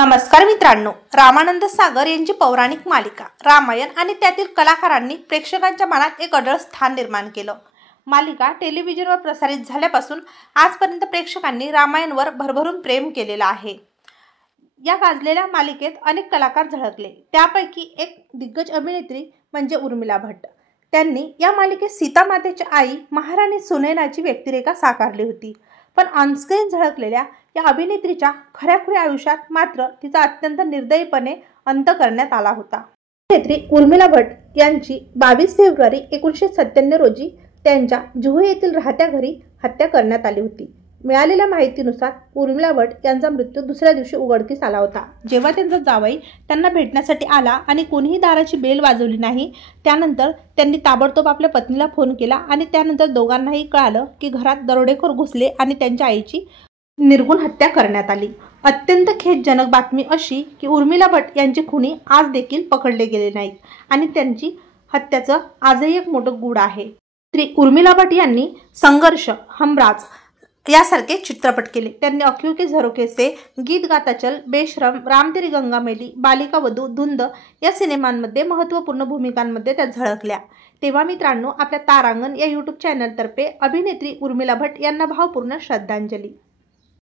नमस्कार मित्रांनो, रामानंद सागर यांची पौराणिक मालिका रामायण आणि त्यातील कलाकारांनी प्रेक्षकांच्या मनात एक अढळ स्थान निर्माण केलं। मालिका टेलिव्हिजनवर प्रसारित झाल्यापासून आजपर्यंत प्रेक्षकांनी रामायणवर भरभरून प्रेम केलेलं आहे। या गाजलेल्या मालिकेत अनेक कलाकार झळकले, त्यापैकी एक दिग्गज अभिनेत्री म्हणजे उर्मिला भट्ट। त्यांनी या मालिकेत सीता मातेची आई महाराणी सुनैनाची व्यक्तिरेखा साकारली होती, पण ऑनस्क्रीन झळकलेल्या या अभिनेत्रीच्या खऱ्याखुऱ्या आयुष्यात मात्र तिचा अत्यंत निर्दयीपणे अंत करण्यात आला होता। अभिनेत्री उर्मिला भट्ट यांची 22 फेब्रुवारी 1997 रोजी त्यांच्या जुहू येथील राहत्या घरी हत्या करण्यात आली होती। मिळालेल्या माहितीनुसार उर्मिला भट्ट यांचा मृत्यू दुसऱ्या दिवशी उघडकीस आला होता, जेव्हा त्यांचा जावई त्यांना भेटण्यासाठी आला आणि कोणीही दाराची बेल वाजवली नाही। त्यानंतर त्यांनी ताबडतोब आपल्या पत्नीला फोन केला आणि त्यानंतर दोघांनाही कळालं की घरात दरोडेखोर घुसले आणि त्यांच्या आईची निर्घृण हत्या करण्यात आली। अत्यंत खेदजनक बातमी अशी की उर्मिला भट्ट यांचे खुनी आज देखील पकडले गेले नाहीत आणि त्यांची हत्याचं आजही एक मोठं गूढ आहे। श्री उर्मिला भट्ट यांनी संघर्ष, हमराज यासारखे चित्रपट केले। त्यांनी अखियों के झरोखे से, गीत गाता चल, बेशरम, राम तेरी गंगा मैली, बालिका वधू, धुंद या सिनेमांमध्ये महत्त्वपूर्ण भूमिकांमध्ये त्या झळकल्या। तेव्हा मित्रांनो, आपल्या तारांगण या यूट्यूब चॅनलतर्फे अभिनेत्री उर्मिला भट्ट यांना भावपूर्ण श्रद्धांजली।